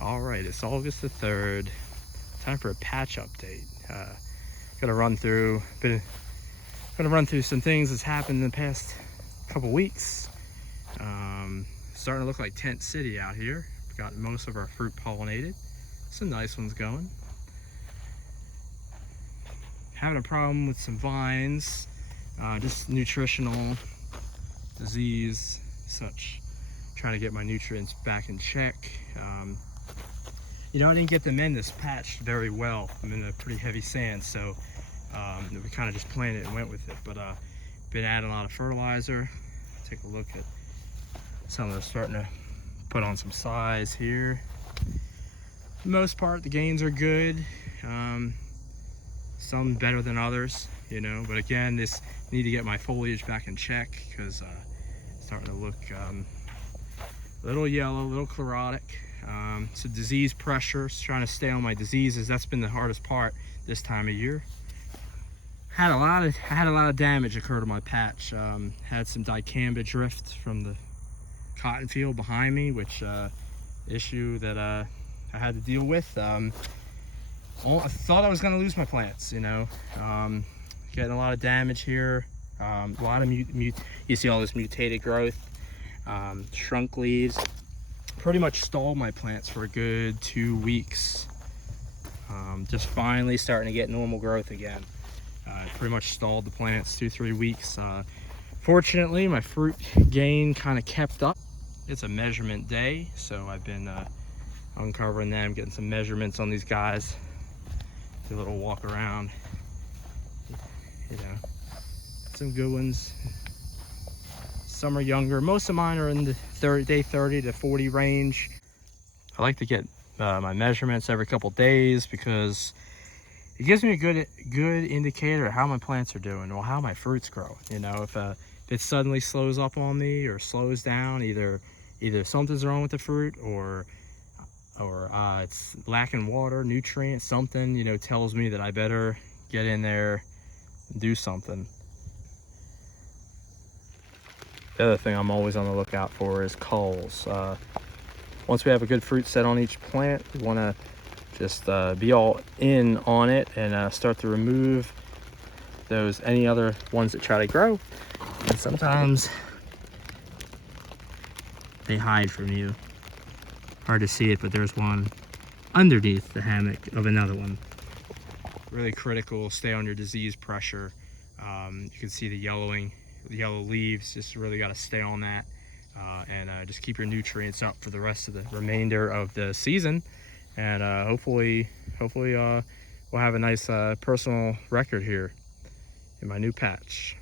All right, it's August the 3rd. Time for a patch update. Gonna run through some things that's happened in the past couple weeks. Starting to look like Tent City out here. We've got most of our fruit pollinated. Some nice ones going. Having a problem with some vines, just nutritional disease, such. Trying to get my nutrients back in check. I didn't get them in this patch very well. I'm in a pretty heavy sand, so we kind of just planted it and went with it. But been adding a lot of fertilizer. Take a look at some of them starting to put on some size here. For the most part, the gains are good. Some better than others, But again, this need to get my foliage back in check because it's starting to look a little yellow, a little chlorotic. So disease pressure, trying to stay on my diseases. That's been the hardest part this time of year. I had a lot of damage occur to my patch. Had some dicamba drift from the cotton field behind me, which issue that I had to deal with. I thought I was going to lose my plants. Getting a lot of damage here. A lot of you see all this mutated growth, shrunk leaves. Pretty much stalled my plants for a good 2 weeks. Just finally starting to get normal growth again. Pretty much stalled the plants 2-3 weeks. Fortunately, my fruit gain kind of kept up. It's a measurement day, so I've been uncovering them, getting some measurements on these guys. Do a little walk around. Some good ones. Some are younger. Most of mine are in the day 30 to 40 range. I like to get my measurements every couple days because it gives me a good indicator of how my plants are doing or how my fruits grow. If it suddenly slows up on me or slows down, either something's wrong with the fruit or it's lacking water, nutrients, something, tells me that I better get in there and do something. The other thing I'm always on the lookout for is culls. Once we have a good fruit set on each plant, we want to just be all in on it and start to remove any other ones that try to grow. And sometimes they hide from you. Hard to see it, but there's one underneath the hammock of another one. Really critical, stay on your disease pressure. You can see the yellow leaves, just really got to stay on that and just keep your nutrients up for the rest of the remainder of the season, and hopefully we'll have a nice personal record here in my new patch.